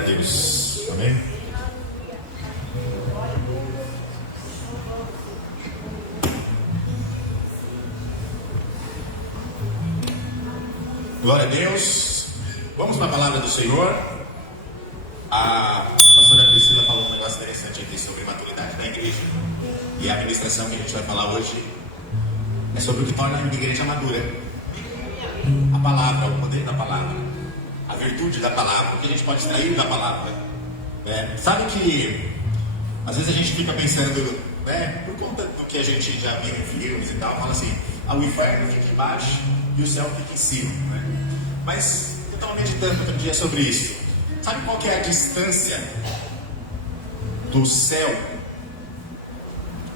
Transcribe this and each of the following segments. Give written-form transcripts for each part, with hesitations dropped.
a Deus. Amém? Glória a Deus. Vamos para a palavra do Senhor. A pastora Priscila falou um negócio interessante aqui sobre maturidade da igreja. E a ministração que a gente vai falar hoje é sobre o que torna uma igreja madura. A palavra, o poder da palavra, a virtude da palavra, o que a gente pode extrair da palavra. Sabe que às vezes a gente fica pensando, por conta do que a gente já viu em filmes e tal, fala assim, o inferno fica embaixo e o céu fica em cima. Mas eu estava meditando outro dia sobre isso. Sabe qual que é a distância do céu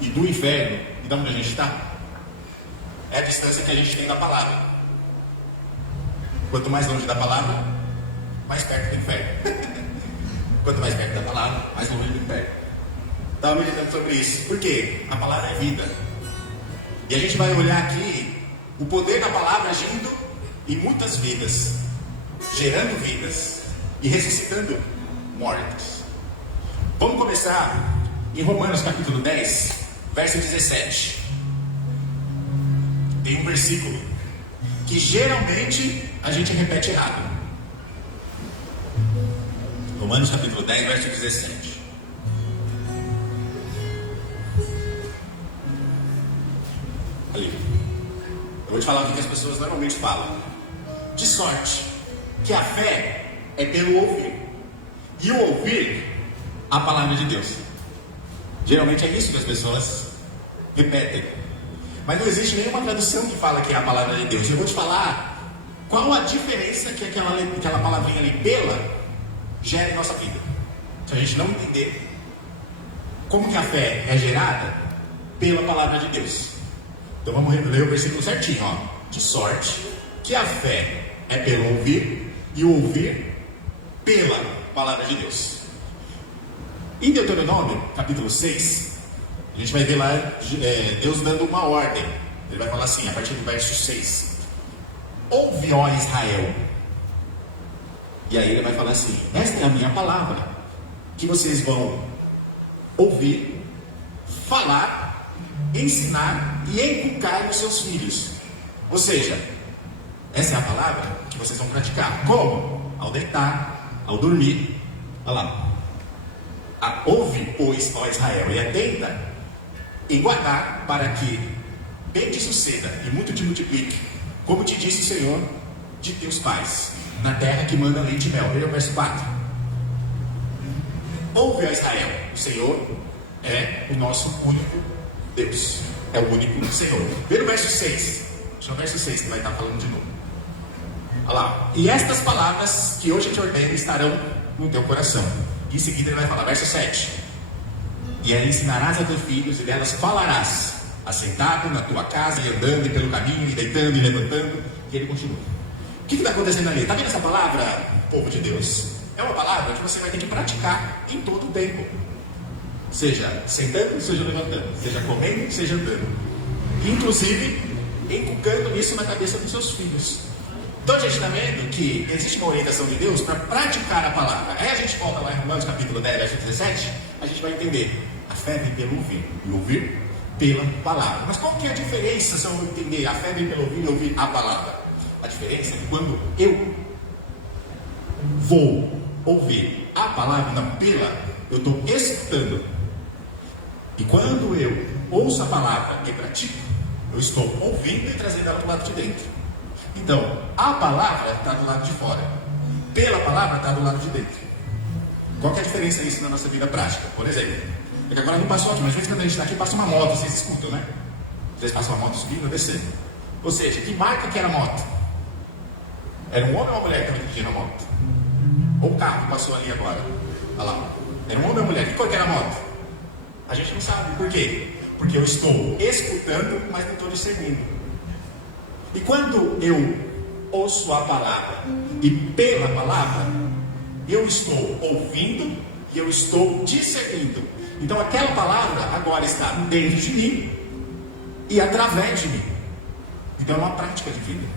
e do inferno e de onde a gente está? É a distância que a gente tem da palavra. Quanto mais longe da palavra, mais perto do inferno. Quanto mais perto da palavra, mais longe do inferno. Estava meditando sobre isso. Por quê? A palavra é vida. E a gente vai olhar aqui o poder da palavra agindo em muitas vidas, gerando vidas e ressuscitando mortos. Vamos começar em Romanos capítulo 10, verso 17. Tem um versículo que geralmente a gente repete errado. Romanos capítulo 10, verso 17. Ali. Eu vou te falar o que as pessoas normalmente falam. De sorte que a fé é pelo ouvir, e o ouvir a palavra de Deus. Geralmente é isso que as pessoas repetem. Mas não existe nenhuma tradução que fala que é a palavra de Deus. Eu vou te falar qual a diferença que aquela palavrinha ali, pela, gera em nossa vida. Se a gente não entender como que a fé é gerada pela palavra de Deus. Então vamos ler o versículo certinho, ó. De sorte que a fé é pelo ouvir, e o ouvir pela palavra de Deus. Em Deuteronômio, capítulo 6, a gente vai ver lá Deus dando uma ordem. Ele vai falar assim, a partir do verso 6. Ouve, ó Israel. E aí ele vai falar assim, esta é a minha palavra, que vocês vão ouvir, falar, ensinar e inculcar nos seus filhos. Ou seja, essa é a palavra que vocês vão praticar. Como? Ao deitar, ao dormir. Olha lá. Ouve, pois, ó Israel, e atenta em guardar, para que bem te suceda e muito te multiplique, como te disse o Senhor de teus pais, na terra que manda leite e mel. Veja o verso 4. Ouve, ó Israel, o Senhor é o nosso único Deus, é o único Senhor. Veja o verso 6. Deixa o verso 6 que vai estar falando de novo. Olha lá. E estas palavras que hoje te ordeno estarão no teu coração. Em seguida ele vai falar, verso 7. E aí ensinarás a teus filhos, e delas falarás, assentado na tua casa, e andando, e pelo caminho, e deitando, e levantando. E ele continua. O que está acontecendo ali? Está vendo essa palavra, povo de Deus? É uma palavra que você vai ter que praticar em todo o tempo. Seja sentando, seja levantando. Seja comendo, seja andando. Inclusive, inculcando isso na cabeça dos seus filhos. Então a gente está vendo que existe uma orientação de Deus para praticar a palavra. Aí a gente volta lá em Romanos capítulo 10, verso 17, a gente vai entender. A fé vem pelo ouvir, e ouvir pela palavra. Mas qual que é a diferença se eu entender? A fé vem pelo ouvir e ouvir a palavra. A diferença é que quando eu vou ouvir a palavra, não pela, eu estou escutando. E quando eu ouço a palavra e pratico, eu estou ouvindo e trazendo ela para o lado de dentro. Então, a palavra está do lado de fora, pela palavra está do lado de dentro. Qual que é a diferença disso na nossa vida prática? Por exemplo, é que agora não passou aqui, mas às vezes quando a gente está aqui passa uma moto, vocês escutam, né? Vocês passam uma moto subindo ou descendo. Ou seja, que marca que era a moto? Era um homem ou uma mulher que estava dirigindo a moto? Ou o carro que passou ali agora? Olha lá. Era um homem ou uma mulher? Que cor que era a moto? A gente não sabe. Por quê? Porque eu estou escutando, mas não estou discernindo. E quando eu ouço a palavra e pela palavra, eu estou ouvindo e eu estou discernindo. Então aquela palavra agora está dentro de mim e através de mim. Então é uma prática de vida.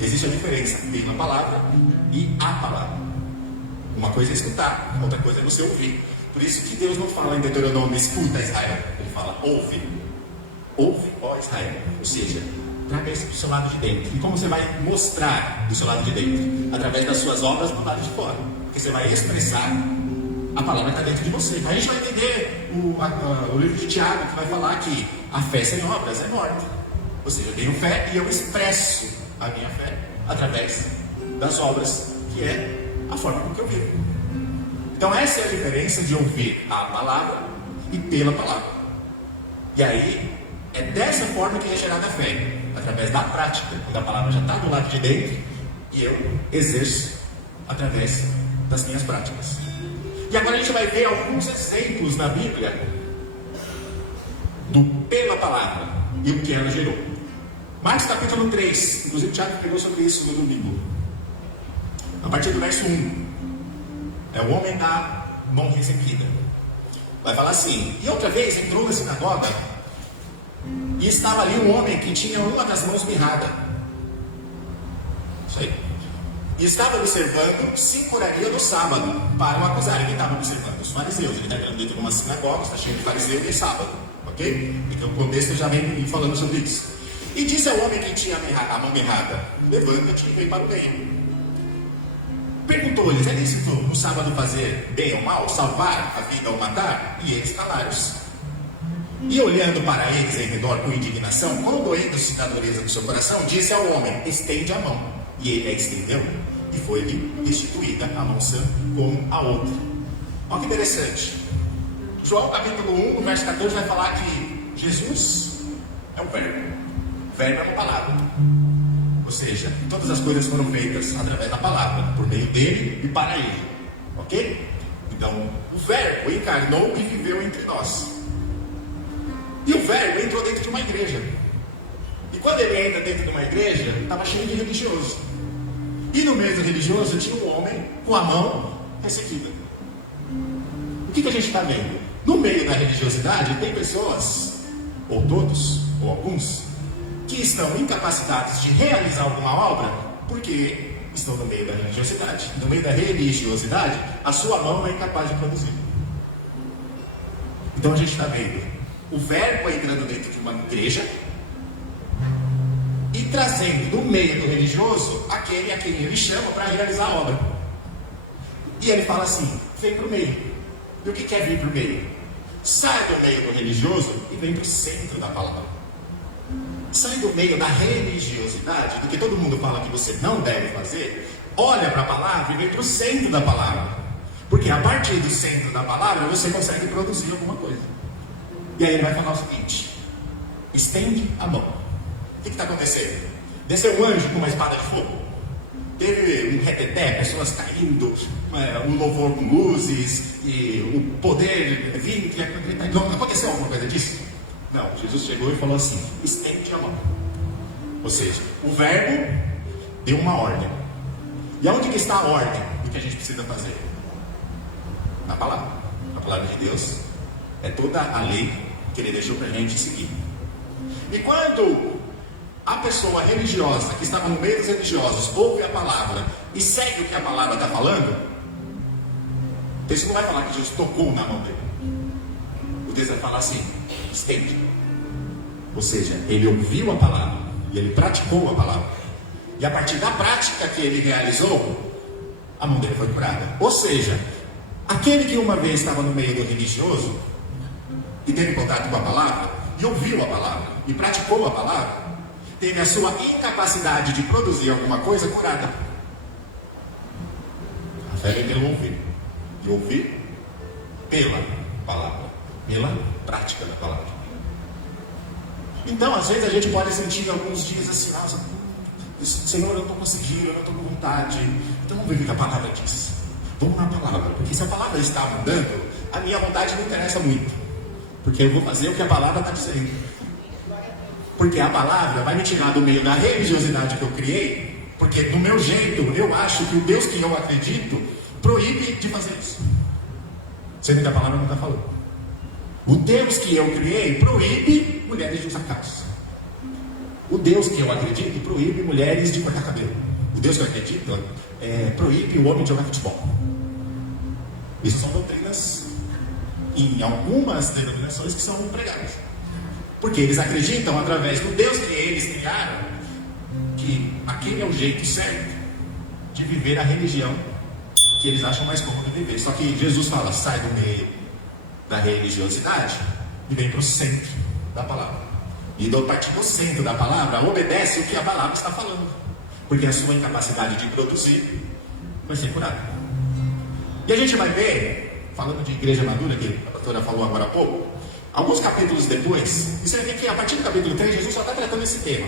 Existe a diferença entre a palavra e a palavra. Uma coisa é escutar, outra coisa é você ouvir. Por isso que Deus não fala em Deuteronômio, escuta Israel. Ele fala, ouve. Ouve, ó Israel. Ou seja, traga isso do seu lado de dentro. E como você vai mostrar do seu lado de dentro? Através das suas obras do lado de fora. Porque você vai expressar a palavra que está dentro de você. Aí a gente vai entender o livro de Tiago, que vai falar que a fé sem obras é morta. Ou seja, eu tenho fé e eu expresso a minha fé através das obras, que é a forma com que eu vivo. Então essa é a diferença de ouvir a palavra e pela palavra. E aí é dessa forma que é gerada a fé, através da prática, quando a palavra já está do lado de dentro e eu exerço através das minhas práticas. E agora a gente vai ver alguns exemplos na Bíblia do pela palavra e o que ela gerou. Marcos capítulo 3, inclusive o Tiago pregou sobre isso no domingo. A partir do verso 1, é o homem da mão ressequida. Vai falar assim: e outra vez entrou na sinagoga, e estava ali um homem que tinha uma das mãos mirrada. Isso aí. E estava observando se curaria no sábado, para o acusar. Ele estava observando os fariseus. Ele está dentro de uma sinagoga, está cheio de fariseu e é sábado. Ok? Então o contexto já vem falando sobre isso. E disse ao homem que tinha a mão mirrada: levanta-te e vem para o bem. Perguntou-lhes: é lícito no sábado fazer bem ou mal, salvar a vida ou matar? E eles calaram-se. E olhando para eles em redor com indignação, condoendo-se da dureza do seu coração, disse ao homem: estende a mão. E ele a estendeu, e foi-lhe restituída a mão sã como a outra. Olha que interessante. João capítulo 1, no verso 14, vai falar que Jesus é o verbo. O verbo é uma palavra. Ou seja, todas as coisas foram feitas através da palavra, por meio dele e para ele. Ok? Então, o verbo encarnou e viveu entre nós. E o verbo entrou dentro de uma igreja. E quando ele entra dentro de uma igreja, estava cheio de religioso. E no meio do religioso tinha um homem com a mão ressequida. O que a gente está vendo? No meio da religiosidade tem pessoas, ou todos, ou alguns, que estão incapacitados de realizar alguma obra porque estão no meio da religiosidade. No meio da religiosidade, a sua mão é incapaz de produzir. Então a gente está vendo o verbo entrando dentro de uma igreja e trazendo do meio do religioso aquele a quem ele chama para realizar a obra. E ele fala assim: vem para o meio. E o que quer vir para o meio? Sai do meio do religioso e vem para o centro da palavra. Sai do meio da religiosidade, do que todo mundo fala que você não deve fazer. Olha para a palavra e vem para o centro da palavra. Porque a partir do centro da palavra você consegue produzir alguma coisa. E aí ele vai falar o seguinte: estende a mão. O que está acontecendo? Desceu um anjo com uma espada de fogo. Teve um reteté, pessoas caindo, um louvor com luzes, e o poder vindo. Não aconteceu alguma coisa disso? Não, Jesus chegou e falou assim: estende a mão. Ou seja, o verbo deu uma ordem. E aonde que está a ordem do que a gente precisa fazer? Na palavra. A palavra de Deus é toda a lei que ele deixou para a gente seguir. E quando a pessoa religiosa que estava no meio dos religiosos ouve a palavra e segue o que a palavra está falando, Deus não vai falar que Jesus tocou na mão dele. O Deus vai falar assim: estende. Ou seja, ele ouviu a palavra e ele praticou a palavra. E a partir da prática que ele realizou, a mão dele foi curada. Ou seja, aquele que uma vez estava no meio do religioso e teve contato com a palavra, e ouviu a palavra e praticou a palavra, teve a sua incapacidade de produzir alguma coisa curada. A fé vem pelo ouvir. E ouvir pela palavra, pela prática da palavra. Então, às vezes a gente pode sentir alguns dias assim: nossa, Senhor, eu não estou conseguindo, eu não estou com vontade. Então vamos ver o que a palavra diz. Vamos na palavra, porque se a palavra está mudando, a minha vontade não interessa muito, porque eu vou fazer o que a palavra está dizendo. Porque a palavra vai me tirar do meio da religiosidade que eu criei, porque do meu jeito eu acho que o Deus que eu acredito proíbe de fazer isso, sendo que a palavra não está falando. O Deus que eu criei proíbe mulheres de usar calça. O Deus que eu acredito proíbe mulheres de cortar cabelo. O Deus que eu acredito proíbe o homem de jogar futebol. Isso são doutrinas, em algumas denominações, que são pregadas. Porque eles acreditam, através do Deus que eles criaram, que aquele é o jeito certo de viver a religião que eles acham mais cômodo viver. Só que Jesus fala, sai do meio da religiosidade e vem para o centro da palavra. E a partir do centro da palavra, obedece o que a palavra está falando. Porque a sua incapacidade de produzir vai ser curada. E a gente vai ver, falando de igreja madura, que a pastora falou agora há pouco, alguns capítulos depois, e você vai ver que a partir do capítulo 3, Jesus só está tratando esse tema.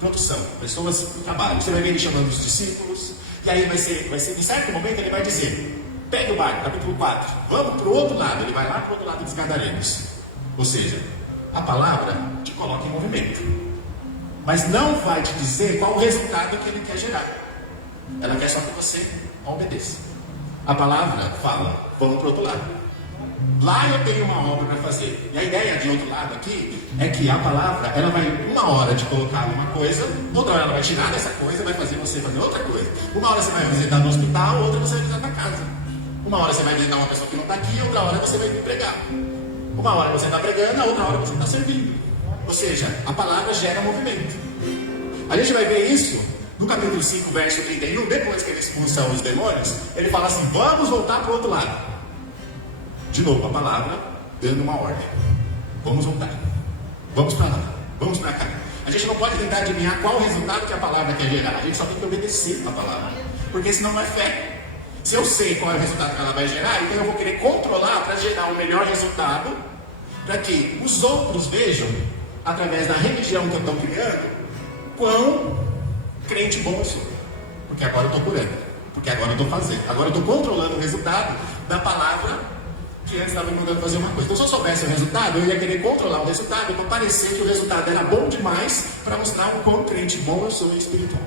Produção, pessoas no trabalho. Você vai ver ele chamando os discípulos, e aí vai ser em certo momento ele vai dizer, pega o barco, capítulo 4, vamos para o outro lado. Ele vai lá para o outro lado dos Gadarenos. Ou seja, a palavra te coloca em movimento, mas não vai te dizer qual o resultado que ele quer gerar. Ela quer só que você obedeça. A palavra fala, vamos para o outro lado. Lá eu tenho uma obra para fazer. E a ideia de outro lado aqui é que a palavra, ela vai uma hora te colocar numa coisa, outra hora ela vai tirar dessa coisa, vai fazer você fazer outra coisa. Uma hora você vai visitar no hospital, outra você vai visitar na casa. Uma hora você vai visitar uma pessoa que não está aqui, outra hora você vai pregar. Uma hora você está pregando, a outra hora você está servindo. Ou seja, a palavra gera movimento. A gente vai ver isso no capítulo 5, verso 31, depois que ele expulsa os demônios, ele fala assim, vamos voltar para o outro lado. De novo, a palavra dando uma ordem. Vamos voltar. Vamos para lá. Vamos para cá. A gente não pode tentar adivinhar qual o resultado que a palavra quer gerar. A gente só tem que obedecer a palavra. Porque senão não é fé. Se eu sei qual é o resultado que ela vai gerar, então eu vou querer controlar para gerar o melhor resultado, para que os outros vejam, através da religião que eu estou criando, quão crente bom eu sou. Porque agora eu estou curando. Porque agora eu estou fazendo. Agora eu estou controlando o resultado da palavra que antes estava me mandando fazer uma coisa. Então, se eu soubesse o resultado, eu ia querer controlar o resultado para parecer que o resultado era bom demais para mostrar o quão crente bom eu sou espiritual.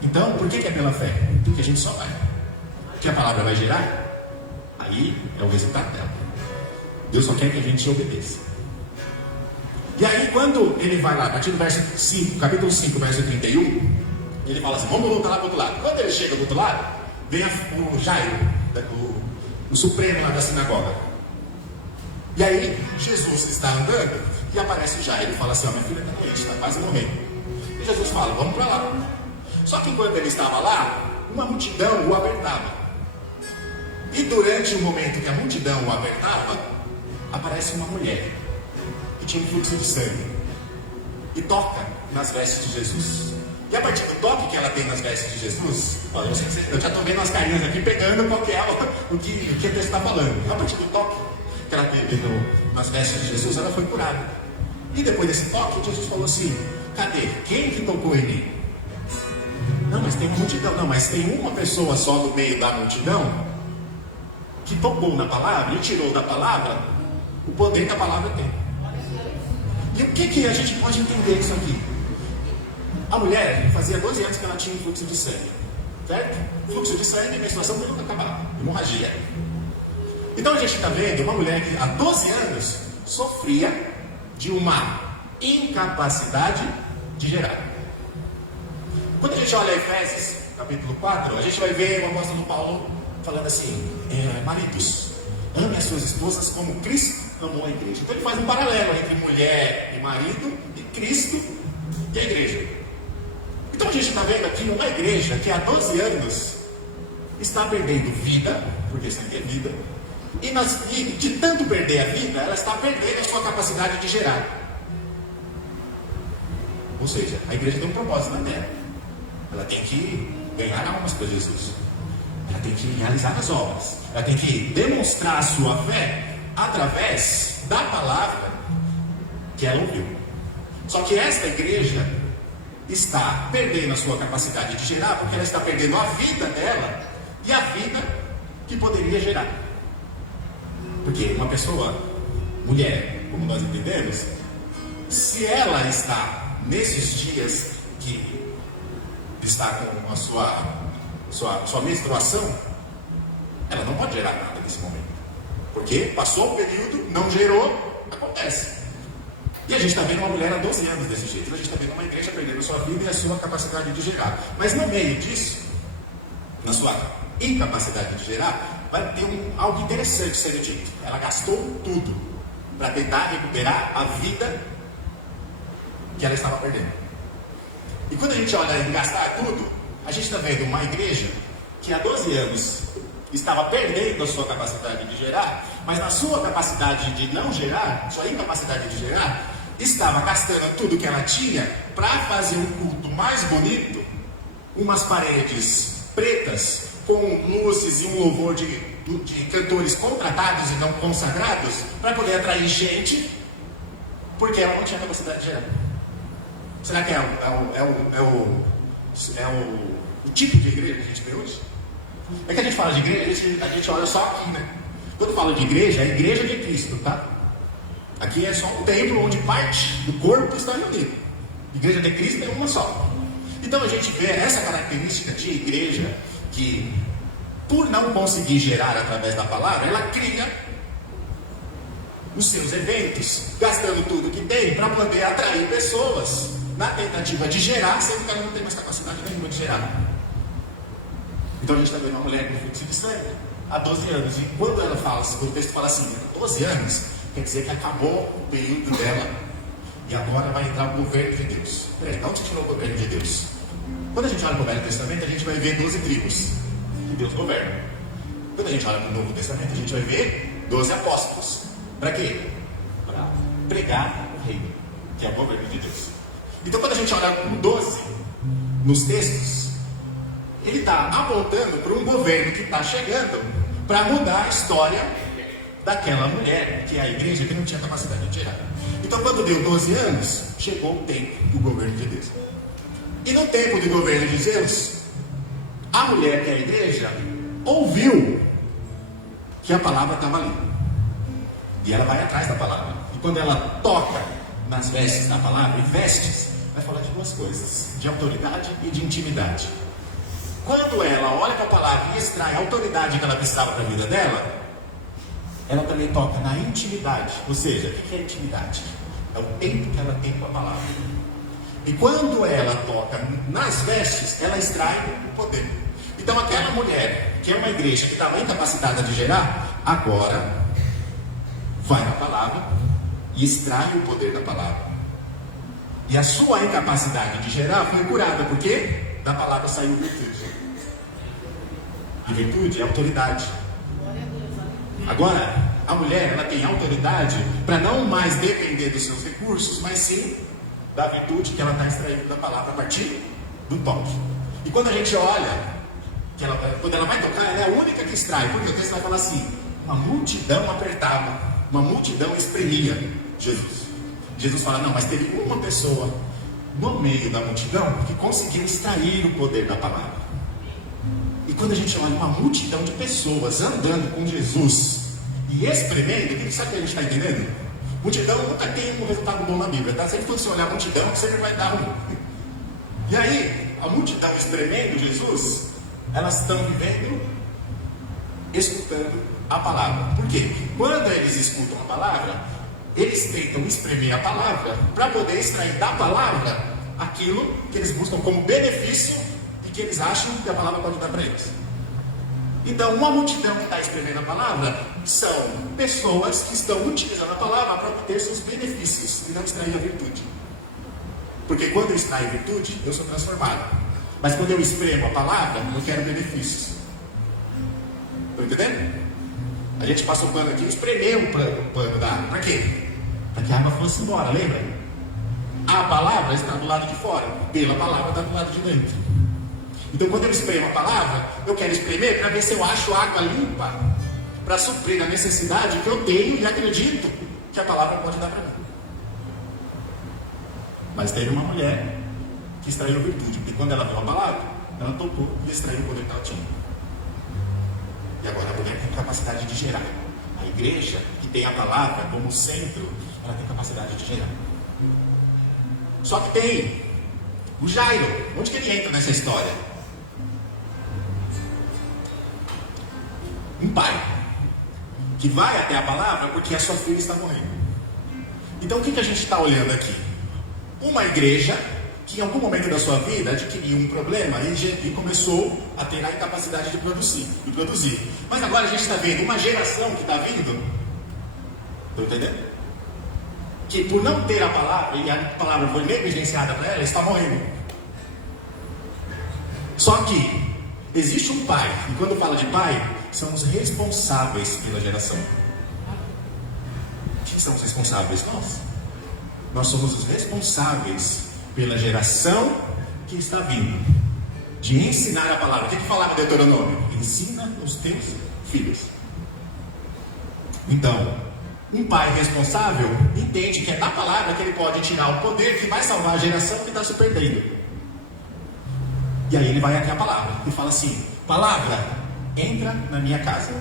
Então, por que é pela fé? Porque a gente só vai. O que a palavra vai gerar, aí é o resultado dela. Deus só quer que a gente obedeça. E aí, quando ele vai lá, a partir do verso 5, capítulo 5, verso 31, ele fala assim, vamos voltar lá para o outro lado. Quando ele chega do outro lado, vem o Jairo, o supremo lá da sinagoga. E aí, Jesus está andando e aparece Jairo e fala assim, minha filha está doente, está quase morrendo. E Jesus fala, vamos para lá. Só que enquanto ele estava lá, uma multidão o apertava. E durante o momento que a multidão o apertava, aparece uma mulher que tinha um fluxo de sangue e toca nas vestes de Jesus. E a partir do toque que ela tem nas vestes de Jesus, eu já estou vendo as carinhas aqui pegando qual que é o que o texto está falando. A partir do toque que ela teve nas vestes de Jesus, ela foi curada. E depois desse toque, Jesus falou assim, cadê? Quem que tocou em mim? Não, mas tem uma multidão. Não, mas tem uma pessoa só no meio da multidão que tocou na palavra e tirou da palavra o poder que a palavra tem. E o que a gente pode entender disso aqui? A mulher fazia 12 anos que ela tinha um fluxo de sangue, certo? Fluxo de sangue e menstruação que nunca acabava, hemorragia. Então a gente está vendo uma mulher que há 12 anos sofria de uma incapacidade de gerar. Quando a gente olha Efésios, capítulo 4, a gente vai ver o apóstolo Paulo falando assim, maridos, ame as suas esposas como Cristo amou a igreja. Então ele faz um paralelo entre mulher e marido, e Cristo e a igreja. Então a gente está vendo aqui uma igreja que há 12 anos está perdendo vida, porque sangue é vida, e de tanto perder a vida, ela está perdendo a sua capacidade de gerar. Ou seja, a igreja tem um propósito na terra. Ela tem que ganhar almas para Jesus. Ela tem que realizar as obras. Ela tem que demonstrar a sua fé através da palavra que ela ouviu. Só que esta igreja está perdendo a sua capacidade de gerar, porque ela está perdendo a vida dela e a vida que poderia gerar. Porque uma pessoa, mulher, como nós entendemos, se ela está nesses dias que está com a sua menstruação, ela não pode gerar nada nesse momento. Porque passou o período, não gerou, acontece. E a gente está vendo uma mulher há 12 anos desse jeito. A gente está vendo uma igreja perdendo a sua vida e a sua capacidade de gerar. Mas no meio disso, na sua incapacidade de gerar, vai ter algo interessante sendo dito. Ela gastou tudo para tentar recuperar a vida que ela estava perdendo. E quando a gente olha em gastar tudo, a gente está vendo uma igreja que há 12 anos estava perdendo a sua capacidade de gerar, mas na sua capacidade de não gerar, sua incapacidade de gerar, estava gastando tudo que ela tinha para fazer um culto mais bonito, umas paredes pretas, com luzes e um louvor de cantores contratados e não consagrados, para poder atrair gente, porque ela não tinha capacidade de gerar. Será que é o tipo de igreja que a gente vê hoje? É que a gente fala de igreja, a gente olha só aqui, né? Quando fala de igreja, é a igreja de Cristo, tá? Aqui é só um templo onde parte do corpo está reunido. Igreja de Cristo é uma só. Então a gente vê essa característica de igreja que, por não conseguir gerar através da palavra, ela cria os seus eventos, gastando tudo que tem para poder atrair pessoas, na tentativa de gerar, sendo que ela não tem mais capacidade nenhuma de gerar. Então a gente está vendo uma mulher com fluxo de sangue há 12 anos. E quando ela fala, quando o texto fala assim, 12 anos, quer dizer que acabou o período dela. E agora vai entrar o governo de Deus. Peraí, de onde tirou o governo de Deus? Quando a gente olha para o Velho Testamento, a gente vai ver 12 tribos que Deus governa. Quando a gente olha para o Novo Testamento, a gente vai ver 12 apóstolos. Para quê? Para pregar o reino, que é o governo de Deus. Então quando a gente olha para o 12 nos textos, ele está apontando para um governo que está chegando para mudar a história daquela mulher, que é a igreja que não tinha capacidade de gerar. Então quando deu 12 anos, chegou o tempo do governo de Deus. E no tempo do governo de Deus, a mulher que é a igreja ouviu que a palavra estava ali. E ela vai atrás da palavra. E quando ela toca nas vestes da palavra, e vestes, vai falar de duas coisas: de autoridade e de intimidade. Quando ela olha para a palavra e extrai a autoridade que ela precisava para a vida dela, ela também toca na intimidade. Ou seja, o que é intimidade? É o tempo que ela tem com a palavra. E quando ela toca nas vestes, ela extrai o poder. Então aquela mulher, que é uma igreja que estava incapacitada de gerar, agora vai na palavra e extrai o poder da palavra. E a sua incapacidade de gerar foi curada, porque da palavra saiu virtude. E virtude é autoridade. Agora, a mulher, ela tem autoridade para não mais depender dos seus recursos, mas sim da virtude que ela está extraindo da palavra a partir do toque. E quando a gente olha, quando ela vai tocar, ela é a única que extrai, porque o texto vai falar assim: uma multidão apertava, uma multidão espremia Jesus. Jesus fala: não, mas teve uma pessoa no meio da multidão que conseguiu extrair o poder da palavra. E quando a gente olha uma multidão de pessoas andando com Jesus e espremendo, sabe o que a gente está entendendo? Multidão nunca tem um resultado bom na Bíblia, tá? Sempre quando você olhar a multidão, sempre vai dar um. E aí, a multidão espremendo Jesus, elas estão vivendo, escutando a palavra. Por quê? Quando eles escutam a palavra, eles tentam espremer a palavra para poder extrair da palavra aquilo que eles buscam como benefício e que eles acham que a palavra pode dar para eles. Então, uma multidão que está espremendo a palavra são pessoas que estão utilizando a palavra para obter seus benefícios e não extrair a virtude. Porque quando eu extraio a virtude, eu sou transformado. Mas quando eu espremo a palavra, eu quero benefícios. Estão entendendo? A gente passa o pano aqui e espremeu o pano da água. Para quê? Para que a água fosse embora, lembra? A palavra está do lado de fora, pela palavra está do lado de dentro. Então quando eu espremo a palavra, eu quero espremer para ver se eu acho água limpa, para suprir a necessidade que eu tenho e acredito que a palavra pode dar para mim. Mas teve uma mulher que extraiu virtude, porque quando ela viu a palavra, ela tocou e extraiu o poder que ela tinha. E agora a mulher tem capacidade de gerar. A igreja, que tem a palavra como centro, ela tem capacidade de gerar. Só que tem o Jairo. Onde que ele entra nessa história? Um pai que vai até a palavra porque a sua filha está morrendo. Então o que a gente está olhando aqui? Uma igreja que em algum momento da sua vida adquiriu um problema e começou a ter a incapacidade de produzir. Mas agora a gente está vendo uma geração que está vindo, estão entendendo? Que por não ter a palavra, e a palavra foi negligenciada para ela, está morrendo. Só que existe um pai, e quando fala de pai, são os responsáveis pela geração. Quem são os responsáveis? Nós somos os responsáveis pela geração que está vindo, de ensinar a palavra. O que falava Deuteronômio? Ensina os teus filhos. Então, um pai responsável entende que é da palavra que ele pode tirar o poder que vai salvar a geração que está se perdendo. E aí ele vai até a palavra e fala assim: palavra, entra na minha casa.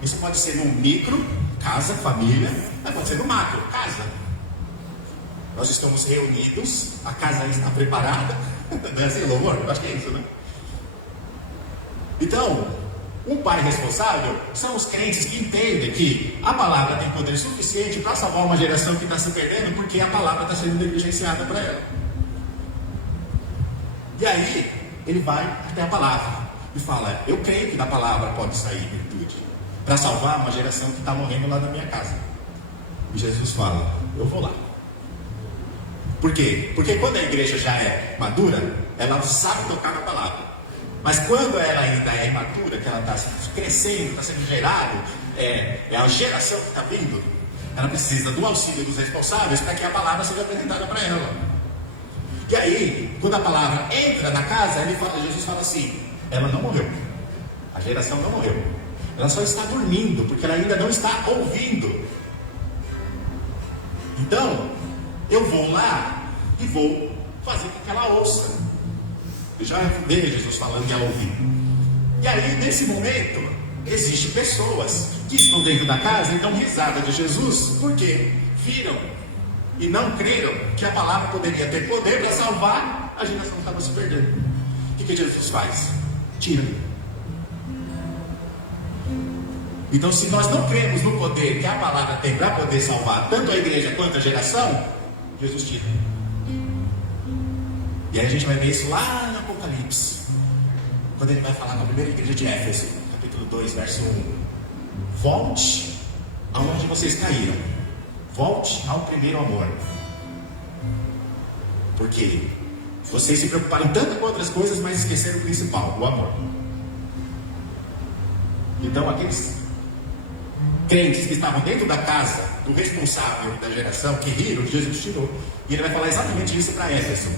Isso pode ser no micro, casa, família, mas pode ser no macro, casa. Nós estamos reunidos, a casa está preparada. Não é assim, louvor? Eu acho que é isso, né? Então, um pai responsável são os crentes que entendem que a palavra tem poder suficiente para salvar uma geração que está se perdendo, porque a palavra está sendo negligenciada para ela. E aí, ele vai até a palavra e fala: eu creio que da palavra pode sair virtude para salvar uma geração que está morrendo lá na minha casa. E Jesus fala: eu vou lá. Por quê? Porque quando a igreja já é madura, ela sabe tocar na palavra. Mas quando ela ainda é imatura, que ela está crescendo, está sendo gerado, é a geração que está vindo, ela precisa do auxílio dos responsáveis para que a palavra seja apresentada para ela. E aí, quando a palavra entra na casa, Jesus fala assim: ela não morreu. A geração não morreu. Ela só está dormindo, porque ela ainda não está ouvindo. Então, eu vou lá e vou fazer com que ela ouça. Eu já vejo Jesus falando e ela ouvir. E aí, nesse momento, existem pessoas que estão dentro da casa e dão risada de Jesus, porque viram e não creram que a palavra poderia ter poder para salvar a geração que estava se perdendo. O que Jesus faz? Tira. Então, se nós não cremos no poder que a palavra tem para poder salvar tanto a igreja quanto a geração, Jesus tira. E aí a gente vai ver isso lá no Apocalipse, quando ele vai falar com a primeira igreja de Éfeso, capítulo 2, verso 1. Volte aonde vocês caíram. Volte ao primeiro amor. Porque vocês se preocuparam tanto com outras coisas, mas esqueceram o principal, o amor. Então aqueles crentes que estavam dentro da casa do responsável da geração, que riram, Jesus tirou. E ele vai falar exatamente isso para Éfeso: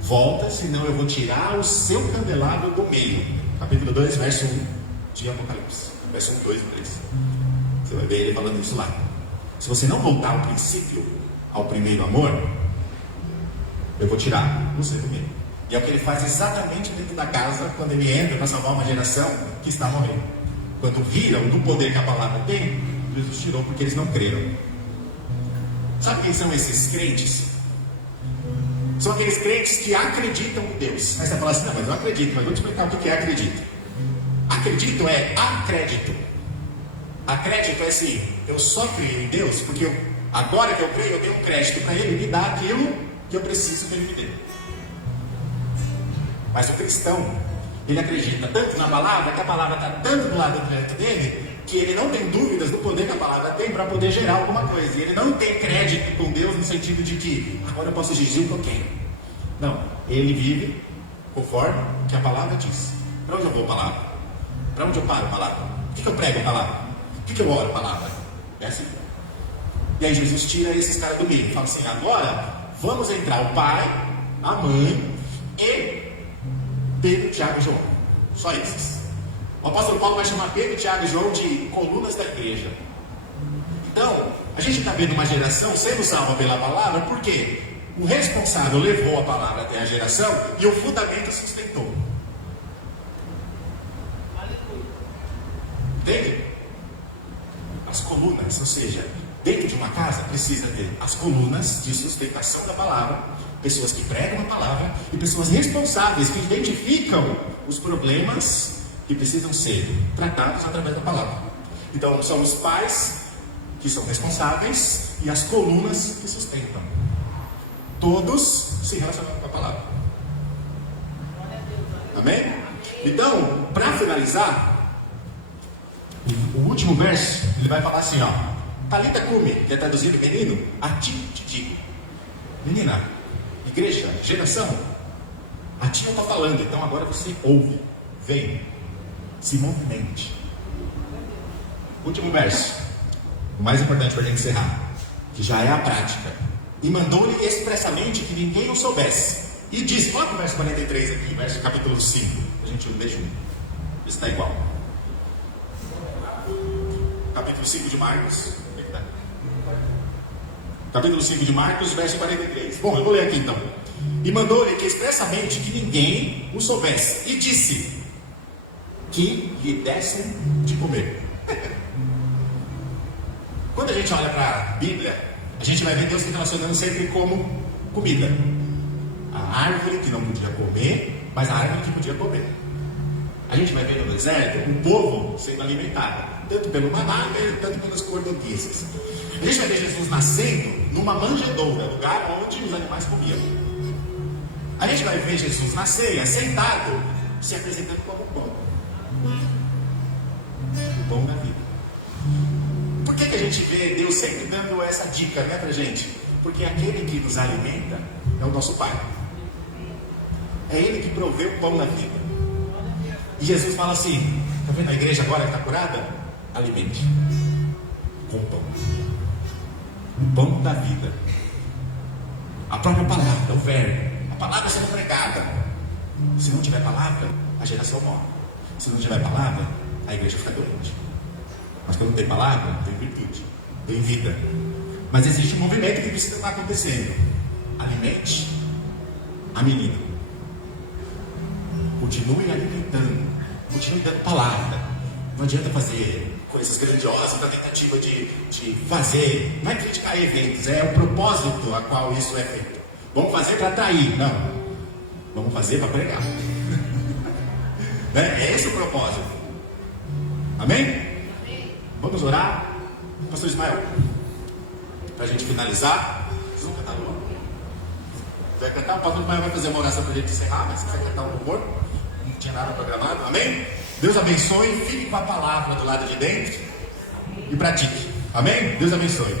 volta, senão eu vou tirar o seu candelabro do meio. Capítulo 2, verso 1 de Apocalipse. Verso 1, 2 e 3. Você vai ver ele falando isso lá. Se você não voltar ao princípio, ao primeiro amor, eu vou tirar você do meio. E é o que ele faz exatamente dentro da casa, quando ele entra para salvar uma geração que está morrendo. Quando viram do poder que a palavra tem, Jesus tirou porque eles não creram. Sabe quem são esses crentes? São aqueles crentes que acreditam em Deus. Aí você fala assim: não, mas eu acredito, mas vou te explicar o que é acredito. Acredito é acrédito. Acrédito é assim: eu só creio em Deus porque agora que eu creio, eu tenho um crédito para Ele me dar aquilo que eu preciso que Ele me dê. Mas o cristão, ele acredita tanto na palavra, que a palavra está tanto do lado direito dele, que ele não tem dúvidas do poder que a palavra tem para poder gerar alguma coisa. E ele não tem crédito com Deus no sentido de que agora eu posso exigir o que eu quero. Não, ele vive conforme o que a palavra diz. Para onde eu vou, palavra? Para onde eu paro, palavra? O que eu prego, palavra? O que eu oro, palavra? É assim. E aí Jesus tira esses caras do meio e fala assim: agora vamos entrar o pai, a mãe e Pedro, Tiago e João. Só esses. O apóstolo Paulo vai chamar Pedro, Tiago e João de colunas da igreja. Então, a gente está vendo uma geração sendo salva pela palavra, porque o responsável levou a palavra até a geração e o fundamento sustentou. Entende? As colunas, ou seja, dentro de uma casa precisa ter as colunas de sustentação da palavra, pessoas que pregam a palavra e pessoas responsáveis que identificam os problemas que precisam ser tratados através da palavra. Então são os pais que são responsáveis e as colunas que sustentam. todos se relacionando com a palavra. Amém? Então, para finalizar, o último verso, ele vai falar assim, ó: Talita cumi, que é traduzido, menino, a ti te digo. Menina, igreja, geração, a ti eu estou falando, então agora você ouve, vem, se movimente. Último verso, o mais importante para a gente encerrar, que já é a prática. E mandou-lhe expressamente que ninguém o soubesse. E disse, coloca o verso 43 aqui, verso capítulo 5, a gente lê junto, está igual. Capítulo 5 de Marcos. Capítulo 5 de Marcos, verso 43. Bom, eu vou ler aqui então. E mandou-lhe que expressamente que ninguém o soubesse. E disse que lhe dessem de comer. Quando a gente olha para a Bíblia, a gente vai ver Deus se relacionando sempre como comida. A árvore que não podia comer, mas a árvore que podia comer. A gente vai ver no deserto o povo sendo alimentado, tanto pelo maná, tanto pelas cordonices. A gente vai ver Jesus nascendo numa manjedoura, lugar onde os animais comiam. A gente vai ver Jesus na ceia, sentado, se apresentando como pão. O pão da vida. Por que a gente vê Deus sempre dando essa dica, né, pra gente? Porque aquele que nos alimenta é o nosso Pai. É Ele que provê o pão da vida. E Jesus fala assim: está vendo a igreja agora que está curada? Alimente com pão. O pão da vida. A própria palavra, o verbo. A palavra sendo pregada. Se não tiver palavra, a geração morre. Se não tiver palavra, a igreja fica doente. Mas quando tem palavra, tem virtude, tem vida. Mas existe um movimento que precisa estar acontecendo. Alimente a menina. Continue alimentando. Continue dando palavra. Não adianta fazer coisas grandiosas na tentativa de fazer. Não é criticar eventos, é o propósito a qual isso é feito. Vamos fazer para atrair. Não. Vamos fazer para pregar. É esse o propósito. Amém? Vamos orar? Pastor Ismael, para a gente finalizar, vocês vão cantar louvor? Vai cantar? O pastor Ismael vai fazer uma oração para a gente encerrar, mas se quiser cantar um louvor, não tinha nada programado, amém? Deus abençoe, fique com a palavra do lado de dentro e pratique, amém? Deus abençoe.